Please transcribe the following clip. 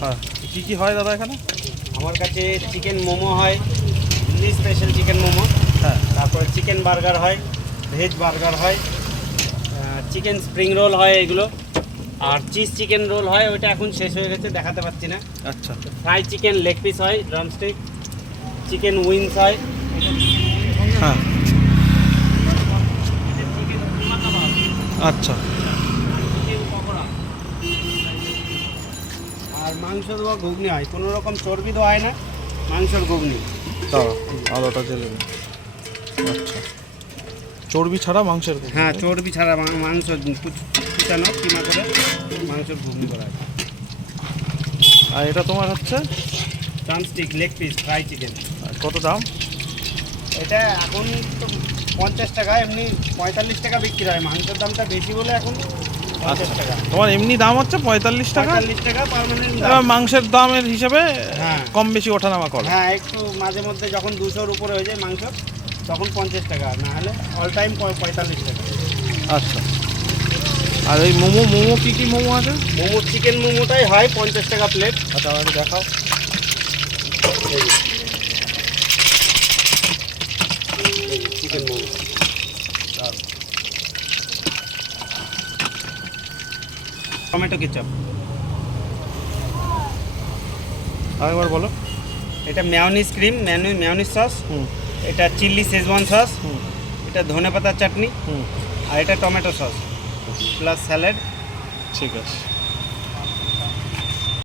হ্যাঁ, কী কী হয় দাদা এখানে? আমার কাছে চিকেন মোমো হয়, দিল্লি স্পেশাল চিকেন মোমো। হ্যাঁ, তারপরে চিকেন বার্গার হয়, ভেজ বার্গার হয়, চিকেন স্প্রিং রোল হয় এগুলো। আর চিজ চিকেন রোল হয়, ওইটা এখন শেষ হয়ে গেছে, দেখাতে পাচ্ছি না। আচ্ছা ফ্রাই চিকেন লেগ পিস হয়, ড্রামস্টিক, চিকেন উইংস হয়। হ্যাঁ, চিকেন আচ্ছা পকোড়া আর মাংস দেওয়া ঘুগনি হয়, কোনো রকম চর্বি দেওয়া হয় না, মাংসর ঘুগনি। দাঁড়া আলোটা জ্বেলে নে। আচ্ছা, চর্বি ছাড়া মাংসের ঘুগনি। হ্যাঁ, চর্বি ছাড়া মাংস কুচানো কিমা করে মাংসের ঘুগনি করা হয়। আর এটা তোমার হচ্ছে drumstick leg piece fry chicken. কত দাম? এটা এখন তো 50 টাকা, এমনি 45 টাকা বিক্রি হয়। মাংসের দামটা বেশি বলে এখন 50 টাকা। তোমার এমনি দাম হচ্ছে 45 টাকা, 45 টাকা পার্মানেন্ট এবার দাম। মাংসের দামের হিসেবে হ্যাঁ। কম বেশি ওঠানামা করে। হ্যাঁ, একটু মাঝে মধ্যে যখন 200-র উপরে হয়ে যায় মাংস, তখন 50 টাকা, না হলে অল টাইম 45 টাকা। আচ্ছা, আর এই মোমো মোমো কী কী মোমো আছে? মোমো চিকেন মোমোটাই হয় 50 টাকা প্লেট। আচ্ছা, আমাকে দেখাও। Chicken momo tomato ketchup. আরেকবার বলো। এটা মেয়োনিজ ক্রিম, মেয়োনিজ সস। হুম এটা চিলি শেজওয়ান সস। হুম এটা ধনেপাতার চাটনি। হুম, আর এটা টমেটো সস প্লাস স্যালাড। ঠিক আছে।